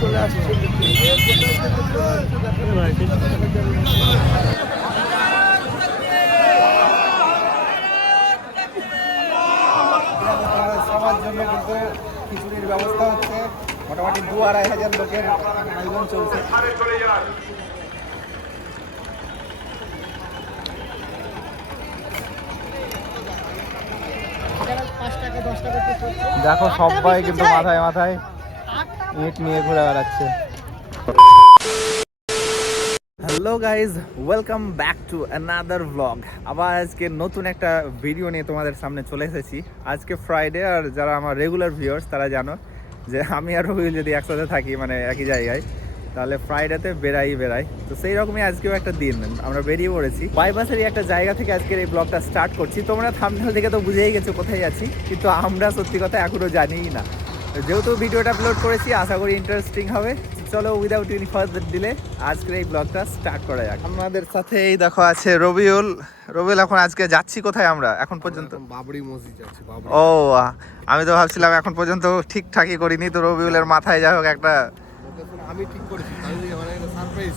চলে আসছে। সবার জন্য কিন্তু খিচুড়ির ব্যবস্থা হচ্ছে। মোটামুটি 2-2.5 লোকের আয়োজন চলছে। দেখো সবাই কিন্তু মাথায় মাথায় ইট নিয়ে ঘুরে বেড়াচ্ছে। Hello guys, welcome back to another blog. আবার আজকে নতুন একটা ভিডিও নিয়ে তোমাদের সামনে চলে এসেছি। আজকে ফ্রাইডে, আর যারা আমার রেগুলার ভিউয়ার্স তারা জানো যে আমি আর রবিউল যদি একসাথে থাকি মানে একই জায়গায়, তাহলে ফ্রাইডেতে বেড়াই। তো সেই রকমই আজকেও একটা দিন আমরা বেরিয়ে পড়েছি। বাইপাসেরই একটা জায়গা থেকে আজকের এই ব্লগটা স্টার্ট করছি। তোমরা থাম্বনেল দেখে তো বুঝেই গেছো কোথায় যাচ্ছি, কিন্তু আমরা সত্যি কথা এখনও জানিই না। যেহেতু ভিডিওটা আপলোড করেছি, আশা করি ইন্টারেস্টিং হবে। চলো উইদাউট এনি ফার্দার ডিলে আজকের এই ব্লগটা স্টার্ট করা যাক। আমাদের সাথে এই দেখো আছে রবিউল। এখন আজকে যাচ্ছি কোথায় আমরা এখন পর্যন্ত? বাবরি মসজিদ যাচ্ছি। ও, আমি তো ভাবছিলাম এখন পর্যন্ত ঠিকঠাকই করিনি। তো রবিউলের মাথায় যাই হোক একটা আমি ঠিক করেছি, সারপ্রাইজ।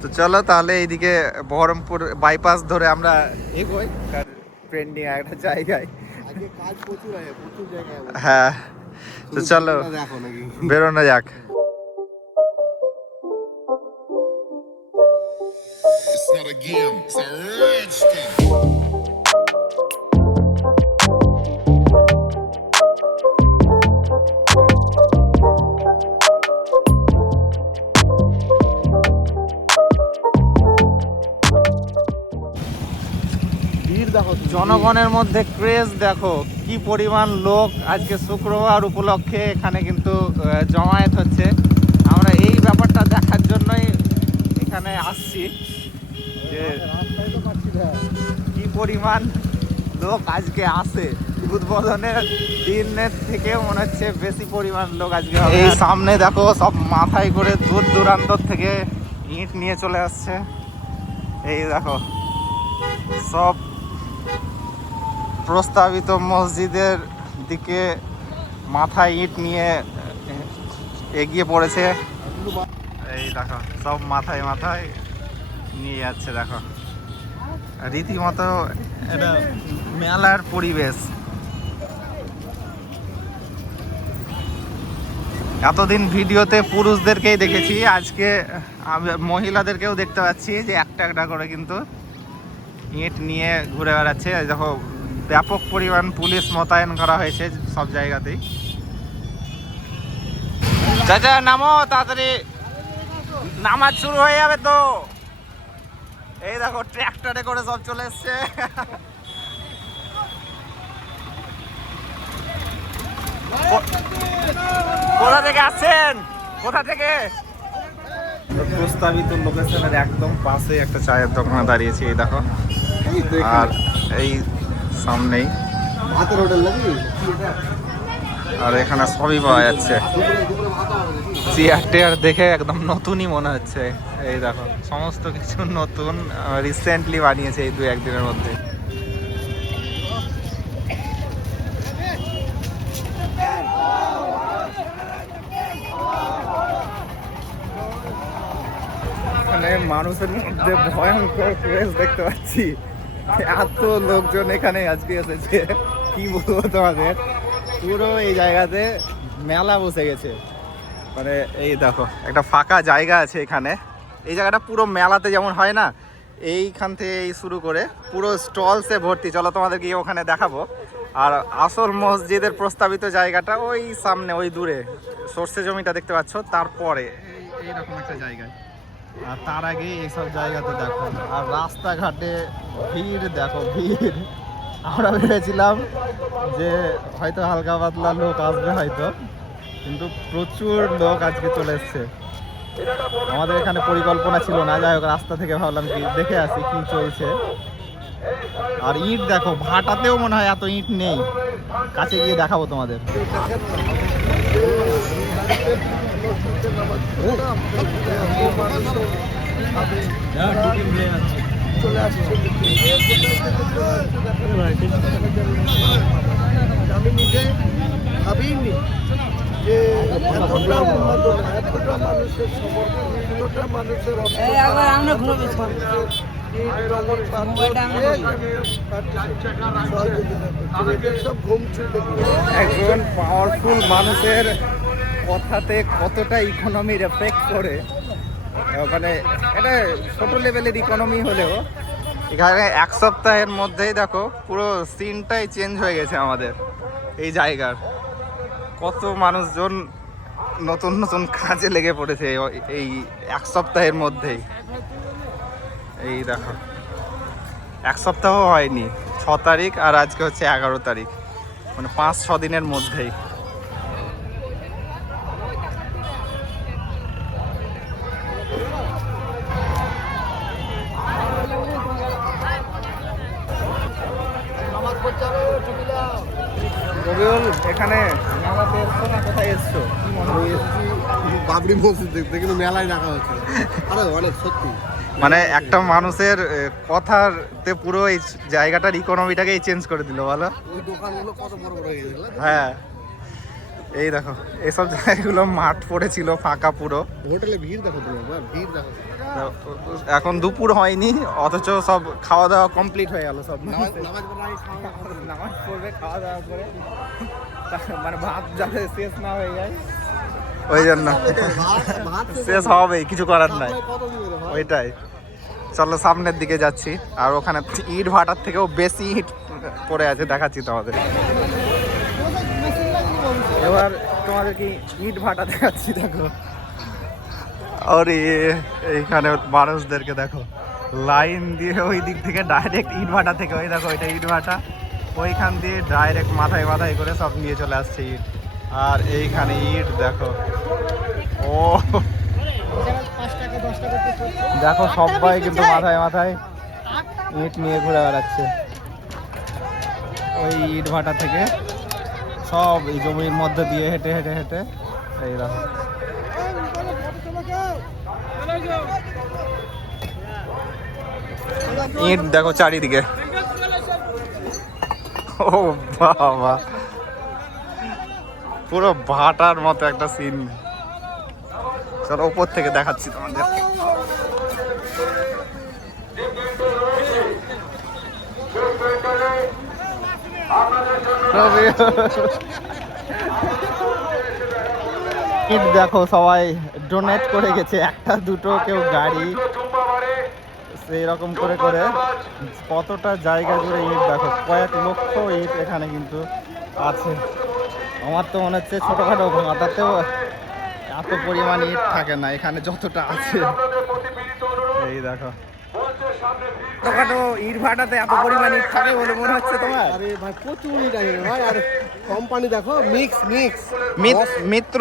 তো চলো তাহলে এইদিকে বহরমপুর বাইপাস ধরে আমরা এগোই ট্রেন্ডিং একটা জায়গায়। আজকে কাজ প্রচুর জায়গায়। হ্যাঁ, তো চলো বেরোনো যাক। It's not a game, it's a rich thing. জনগণের মধ্যে ক্রেজ দেখো কি পরিমাণ লোক। আজকে শুক্রবার উপলক্ষে এখানে কিন্তু জমায়েত হচ্ছে। আমরা এই ব্যাপারটা দেখার জন্যই এখানে আসছি যে কি পরিমাণ লোক আজকে আসে। উদ্বোধনের দিনের থেকে মনে হচ্ছে বেশি পরিমাণ লোক আজকে হবে। এই সামনে দেখো সব মাথায় করে দূর দূরান্ত থেকে ইট নিয়ে চলে আসছে। এই দেখো সব প্রস্তাবিত মসজিদের দিকে মাথায় ইট নিয়ে এগিয়ে পড়েছে। এই দেখো সব মাথায় মাথায় নিয়ে যাচ্ছে। দেখো রীতিমতো এটা মেলার পরিবেশ। এতদিন ভিডিওতে পুরুষদেরকেই দেখেছি, আজকে মহিলাদেরকেও দেখতে পাচ্ছি যে একটা একটা করে কিন্তু ইট নিয়ে ঘুরে বেড়াচ্ছে। দেখো ব্যাপক পরিমাণ পুলিশ মোতায়েন করা হয়েছে সব জায়গাতেই। চাচা নামো, তাড়াতাড়ি নামাজ শুরু হয়ে যাবে তো। এই দেখো ট্র্যাক্টরে করে সব চলে এসছে। কোথা থেকে আসছেন? কোথা থেকে? প্রস্তাবিত লোকেশনের একদম পাশে একটা চায়ের দোকানে দাঁড়িয়েছি। এই দেখো, আর এই সামনেই আর এখানে সবই পাওয়া যাচ্ছে। চেয়ার টেয়ার দেখে একদম নতুনই মনে হচ্ছে। এই দেখো সমস্ত কিছু নতুন, রিসেন্টলি বানিয়েছে এই 2-1 দিনের মধ্যে। এখানে মানুষের মধ্যে ভয়ঙ্কর ক্রেজ দেখতে পাচ্ছি। এত লোকজন এখানে আজকে এসেছে, কি বলবো তোমাদের। পুরো এই জায়গাতে মেলা বসে গেছে। মানে এই দেখো একটা ফাঁকা জায়গা আছে এখানে। এই জায়গাটা পুরো মেলাতে যেমন হয় না, এইখান থেকে শুরু করে পুরো স্টলসে ভর্তি। চলো তোমাদের গিয়ে ওখানে দেখাবো। আর আসল মসজিদের প্রস্তাবিত জায়গাটা ওই সামনে, ওই দূরে সর্ষে জমিটা দেখতে পাচ্ছ, তারপরে এইরকম একটা জায়গায়। আর তার আগে এইসব জায়গাতে দেখো, আর রাস্তাঘাটে ভিড় দেখো, ভিড়। আমরা ভেবেছিলাম যে হয়তো হালকা পাতলা লোক আসবে হয়তো, কিন্তু প্রচুর লোক আজকে চলে এসছে। আমাদের এখানে পরিকল্পনা ছিল না, যাই হোক রাস্তা থেকে ভাবলাম কি দেখে আসি কি চলছে। আর ইট দেখো, ভাটাতেও মনে হয় এত ইট নেই। কাছে গিয়ে দেখাবো তোমাদের। চলে আসছে। আমি নিজে ভাবিনি যে এতটা উন্মাদনা, এতটা মানুষের সমর্থন, এতটা মানুষের সব ঘুম ছুটে একজন পাওয়ারফুল মানুষের কথাতে কতটা ইকোনমির এফেক্ট করে, মানে এটা ছোট লেভেলের ইকোনমি হলেও এখানে এক সপ্তাহের মধ্যেই দেখো পুরো সিনটাই চেঞ্জ হয়ে গেছে আমাদের এই জায়গার। কত মানুষজন নতুন নতুন কাজে লেগে পড়েছে এই এক সপ্তাহের মধ্যেই। এই দেখো এক সপ্তাহ হয়নি, 6 তারিখ আর আজকে হচ্ছে 11 তারিখ, মানে 5-6 দিনের মধ্যেই। রবিউল, এখানে মেলাতে এসছো না কোথায় এসছো? কি মনে হয়? বাবরি মসজিদ দেখতে, কিন্তু মেলায় রাখা হচ্ছে। আরে অনেক সত্যি, মানে একটা মানুষের কথাতে পুরো এই জায়গাটার ইকোনমিটাকেই চেঞ্জ করে দিল, বলো? ওই দোকানগুলো কত বড় বড় হয়ে গেছে। হ্যাঁ, এই দেখো এসব জায়গাগুলো মাঠ পড়েছিল ফাঁকা পুরো। হোটেলে ভিড় দেখো, তুমি একবার ভিড় দেখো। এখন দুপুর হয়নি অথচ সব খাওয়া দাওয়া কমপ্লিট হয়ে গেল। সব নামাজ পড়বে, খাওয়া দাওয়া করে, মানে ভাত যাতে শেষ না হয়ে যায় ওই জন্য। শেষ হবেই, কিছু করার নাই, ওইটাই। চলো সামনের দিকে যাচ্ছি, আর ওখানে ইট ভাটার থেকেও বেশি ইট পড়ে আছে, দেখাচ্ছি তোমাদের। এবার তোমাদেরকে ইট ভাটা দেখাচ্ছি, দেখো। আর এইখানে মানুষদেরকে দেখো লাইন দিয়ে ওই দিক থেকে ডাইরেক্ট ইট ভাটা থেকে, ওই দেখো ওইটা ইট ভাটা, ওইখান দিয়ে ডাইরেক্ট মাথায় মাথায় করে সব নিয়ে চলে আসছে ইট। আর এইখানে ইট দেখো, ও দেখো সবাই কিন্তু মাথায় মাথায় ইট নিয়ে ঘুরে বেড়াচ্ছে ওই ইট ভাটা থেকে, সব এই জমির মধ্যে দিয়ে হেঁটে হেঁটে হেঁটে। এই দেখো ইট দেখো চারিদিকে, ও বাবা পুরো ভাটার মতো একটা সিন। চলো উপর থেকে দেখাচ্ছি তোমাদের। ইট দেখো সবাই ডোনেট করে গেছে, একটা দুটো কেউ গাড়ি, সেই রকম করে করে কতটা জায়গা জুড়ে ইট দেখো, কয়েক লক্ষ ইট এখানে কিন্তু আছে। আমার তো মনে হচ্ছে ছোটোখাটো ভাটাতেও এত পরিমাণ ইট থাকে না, এখানে যতটা আছে। এই দেখো ছোটোখাটো ইট ভাটাতে এত পরিমাণ ইট থাকে বলে মনে হচ্ছে তোমার? আরে ভাই প্রচুর ইট আছে ভাই। আর কোম্পানি দেখো মিক্স মিক্স মিত্র,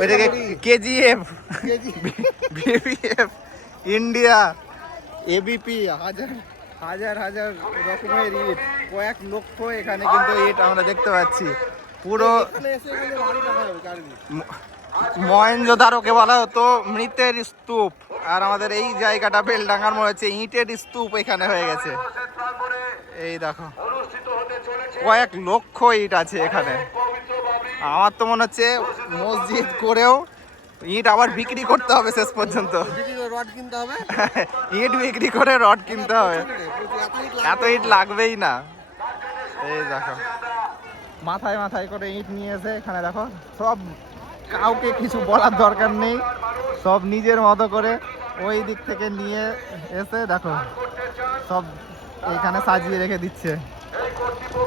ওইদিকে কেজিএফ, বিবিএফ, ইন্ডিয়া, এবিপি, হাজার হাজার হাজার রকমের ইট, কয়েক লক্ষ এখানে কিন্তু ইট আমরা দেখতে পাচ্ছি। পুরো মহেঞ্জোদারোকে বলা হতো মৃতের স্তূপ, আর আমাদের এই জায়গাটা বেলডাঙ্গার মনে হচ্ছে ইটের স্তূপ এখানে হয়ে গেছে। এই দেখো কয়েক লক্ষ ইট আছে এখানে। আমার তো মনে হচ্ছে মসজিদ করেও ইট আবার বিক্রি করতে হবে শেষ পর্যন্ত, রড কিনতে হবে, ইট বিক্রি করে রড কিনতে হবে, এত ইট লাগবেই না। এই দেখো মাথায় মাথায় করে ইট নিয়ে এসে এখানে দেখো সব, কাউকে কিছু বলার দরকার নেই, সব নিজের মতো করে ওই দিক থেকে নিয়ে এসে দেখো সব এইখানে সাজিয়ে রেখে দিচ্ছে।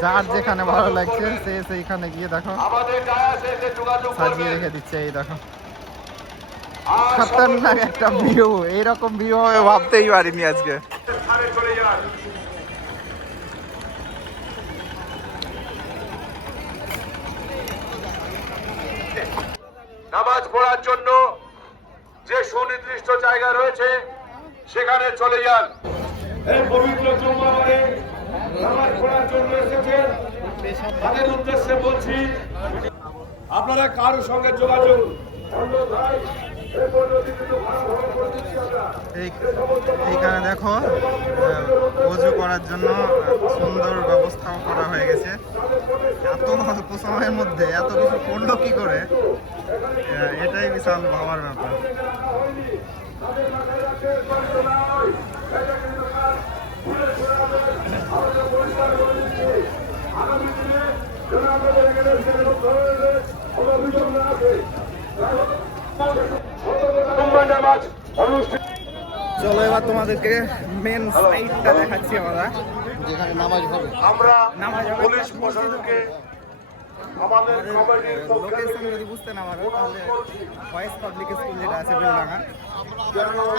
যার যেখানে ভালো লাগছে সে সেইখানে গিয়ে দেখো সাজিয়ে রেখে দিচ্ছে। এই দেখো খতরনাক একটা ভিউ, এইরকম ভিউ হবে ভাবতেই পারিনি আজকে। নামাজ পড়ার জন্য যে সুনির্দিষ্ট জায়গা রয়েছে সেখানে চলে যান। এই পবিত্র জুম্মাবারে নামাজ পড়ার জন্য এসেছেন, তাদের উদ্দেশ্যে বলছি আপনারা কারোর সঙ্গে যোগাযোগ অন্যথায় এই পদ্ধতি কিন্তু ভালো করে দিচ্ছি আমরা। এইখানে দেখো উজু করার জন্য সুন্দর ব্যবস্থাও করা হয়ে গেছে। এত অল্প সময়ের মধ্যে এত কিছু করলো কি করে, এটাই বিশাল ভাবার ব্যাপার। চলো এবার তোমাদেরকে মেন সাইডটা দেখাচ্ছি আমরা, যেখানে নামাজ হবে। আমরা নামাজ হবে। পুলিশ প্রশাসনকে আমাদের কমিটির পক্ষ লোকেশন যদি বুঝতে না পারো তাহলে ভয়েস পাবলিক স্কুল যেটা আছে বেলডাঙ্গা,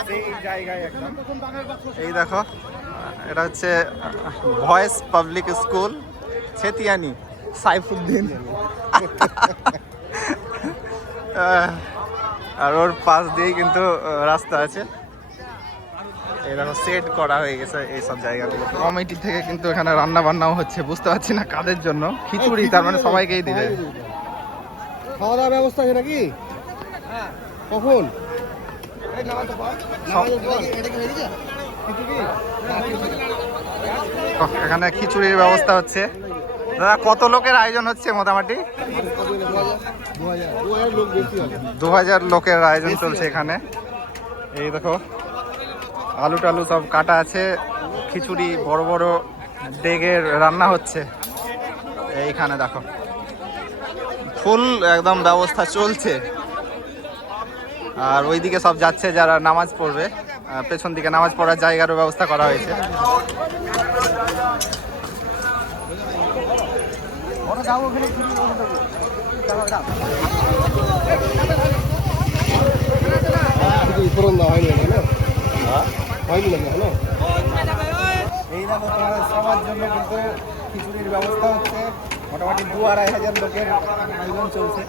সেই জায়গায় একদম। এই দেখো এটা হচ্ছে voice public school Chhetiani Saifuddin. আর ওর পাশ দিয়েই কিন্তু রাস্তা আছে। এই দেখো সেট করা হয়ে গেছে এইসব জায়গাগুলো। কমিটি থেকে কিন্তু এখানে রান্না বান্নাও হচ্ছে, বুঝতে পারছি না কাদের জন্য। খিচুড়ি, তার মানে সবাইকেই দিবে। খাওয়া দাওয়ার ব্যবস্থা আছে নাকি? কখন? এখানে খিচুড়ির ব্যবস্থা হচ্ছে। দাদা কত লোকের আয়োজন হচ্ছে মোটামুটি? 2000 লোক বেশি হবে। 2000 লোকের আয়োজন চলছে এখানে। এই দেখো আলু টালু সব কাটা আছে, খিচুড়ি বড় বড় ডেগের রান্না হচ্ছে। এইখানে দেখো ফুল একদম ব্যবস্থা চলছে। আর ওইদিকে সব যাচ্ছে যারা নামাজ পড়বে, পেছন দিকে নামাজ পড়ার জায়গারও ব্যবস্থা করা হয়েছে। ফোরন দেওয়া হয়নি না? হয়নি নাকি এখনো? এই দেখো তোমাদের সবার জন্য কিন্তু খিচুড়ির ব্যবস্থা হচ্ছে। মোটামুটি 2-2500 লোকের আয়োজন চলছে।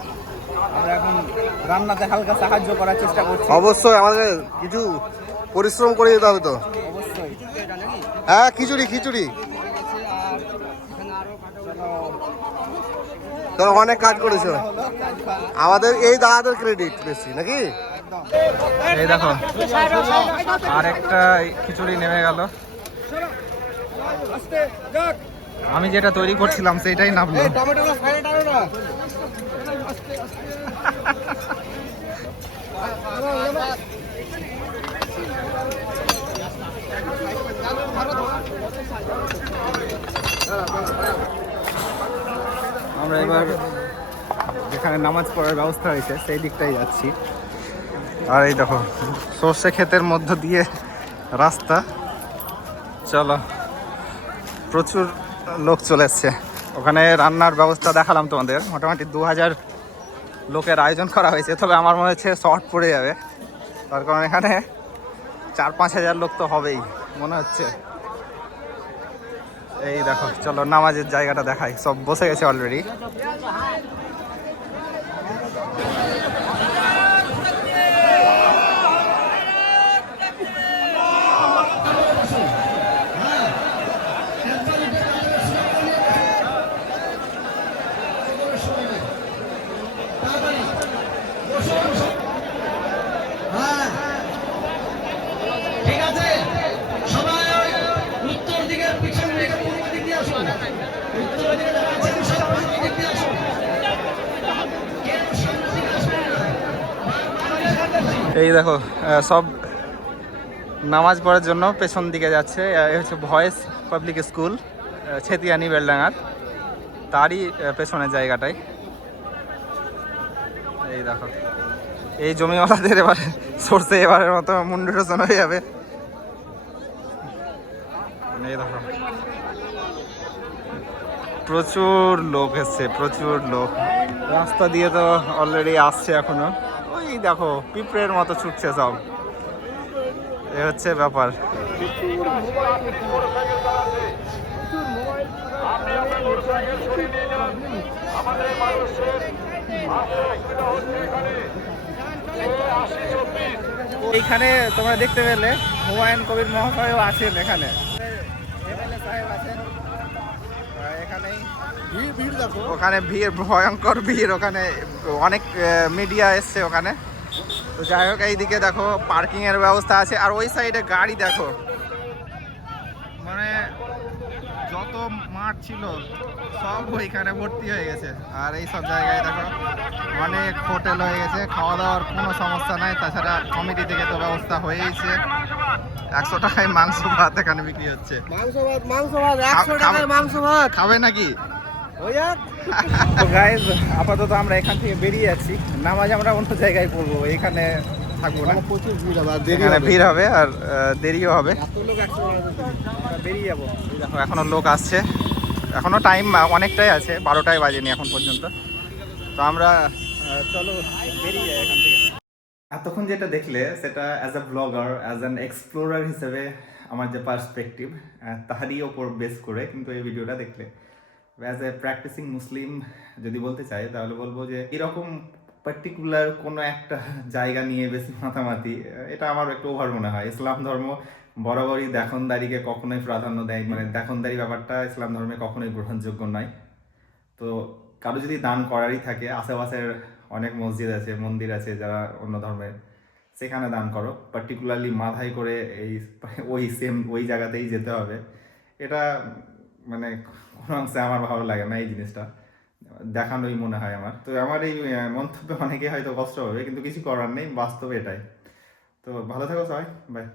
আমরা এখন রান্নাতে হালকা সাহায্য করার চেষ্টা করছি। অবশ্যই আমাদের কিছু পরিশ্রম করে দিতে হবে তো। অবশ্যই। হ্যাঁ, খিচুড়ি খিচুড়ি তোরা অনেক কাজ করেছো। আমাদের এই দাদাদের ক্রেডিট বেশি নাকি? এই দেখো আর একটা খিচুড়ি নেমে গেল। আমি যেটা তৈরি করছিলাম সেইটাই নামলো। আমরা এবার যেখানে নামাজ পড়ার ব্যবস্থা হয়েছে সেই দিকটাই যাচ্ছি। আর এই দেখো সর্ষে ক্ষেতের মধ্য দিয়ে রাস্তা। চলো, প্রচুর লোক চলে এসছে। ওখানে রান্নার ব্যবস্থা দেখালাম তোমাদের। মোটামুটি 2000 লোকের আয়োজন করা হয়েছে। তবে আমার মনে হচ্ছে শর্ট পড়ে যাবে, তার কারণ এখানে 4-5 হাজার লোক তো হবেই মনে হচ্ছে। এই দেখো চলো নামাজের জায়গাটা দেখাই। সব বসে গেছে অলরেডি। ঠিক আছে, সবাই উত্তর দিকে, পিছন দিকে, পূর্ব দিক দিয়ে আসুন। উত্তর দিকে যারা আছেন সব পূর্ব দিক দিয়ে আসুন। কেউ সামনে দিকে আসবেন না। এই দেখো সব নামাজ পড়ার জন্য পেছন দিকে যাচ্ছে। এই হচ্ছে ভয়েস পাবলিক স্কুল ছেতিয়ানি বেলডাঙ্গার, তারই পেছনের জায়গাটাই। এই দেখো এই জমিওয়ালাদের এবারে সরষে এবারের মতো মুন্ডুটোচন হয়ে যাবে। এই দেখো প্রচুর লোক এসছে, প্রচুর লোক। রাস্তা দিয়ে তো অলরেডি আসছে এখনো। ওই দেখো পিঁপড়ের মতো ছুটছে সব। এ হচ্ছে ব্যাপার। এইখানে তোমরা দেখতে পেলে হুমায়ুন কবির মহাশয়ও আছেন এখানে, এমএলএ সাহেব আছেন এখানেই। ভিড় দেখো, ওখানে ভিড়, ভয়ঙ্কর ভিড়। ওখানে অনেক মিডিয়া এসছে ওখানে। তো যাই হোক, এইদিকে দেখো পার্কিং এর ব্যবস্থা আছে, আর ওই সাইডে গাড়ি দেখো, মানে যত মাঠ ছিল সব ওইখানে ভর্তি হয়ে গেছে। আর এই সব জায়গায় দেখো অনেক হোটেল হয়ে গেছে, খাওয়া দাওয়ার কোনো সমস্যা নাই। তাছাড়া কমিটি থেকে তো ব্যবস্থা হয়েইছে, 100 টাকায় মাংস ভাত এখানে বিক্রি হচ্ছে। মাংস ভাত 100 টাকায় মাংস ভাত খাবে নাকি? হয়ে যাক। তো গাইজ, আপাতত আমরা এখান থেকে বেরিয়ে যাচ্ছি। নামাজ আমরা অন্য জায়গায় পড়বো, এখানে থাকবো না। প্রচুর ভিড় হবে, আর দেরি এখানে হবে। ভিড় হবে আর দেরিও হবে। এত লোক 100 টাকা বেরিয়ে যাবো। দেখো এখনো লোক আসছে, এখনো টাইম অনেকটাই আছে, 12টাই বাজেনি এখন পর্যন্ত। তো আমরা চলো বেরিয়ে যাই এখান থেকে। এতক্ষণ যেটা দেখলে সেটা as a blogger, as an explorer হিসেবে আমার যে পার্সপেক্টিভ তাহারই ওপর বেস করে কিন্তু এই ভিডিওটা দেখলে। অ্যাজ এ প্র্যাকটিসিং মুসলিম যদি বলতে চাই তাহলে বলবো যে এরকম পার্টিকুলার কোনো একটা জায়গা নিয়ে বেশি মাতামাতি, এটা আমার একটু ওভার মনে হয়। ইসলাম ধর্ম বরাবরই দেখনদারিকে কখনোই প্রাধান্য দেয়, মানে দেখনদারি ব্যাপারটা ইসলাম ধর্মে কখনোই গ্রহণযোগ্য নয়। তো কারো যদি দান করারই থাকে, আশেপাশের অনেক মসজিদ আছে, মন্দির আছে যারা অন্য ধর্মের, সেখানে দান করো। পার্টিকুলারলি মাথায় করে ওই জায়গাতেই যেতে হবে, এটা মানে কোনো অংশে আমার ভালো লাগে না। এই জিনিসটা দেখানোই মনে হয় আমার। তো আমার এই মন্তব্যে অনেকে হয়তো কষ্ট হবে, কিন্তু কিছু করার নেই, বাস্তবে এটাই। তো ভালো থাকো সবাই, বাই।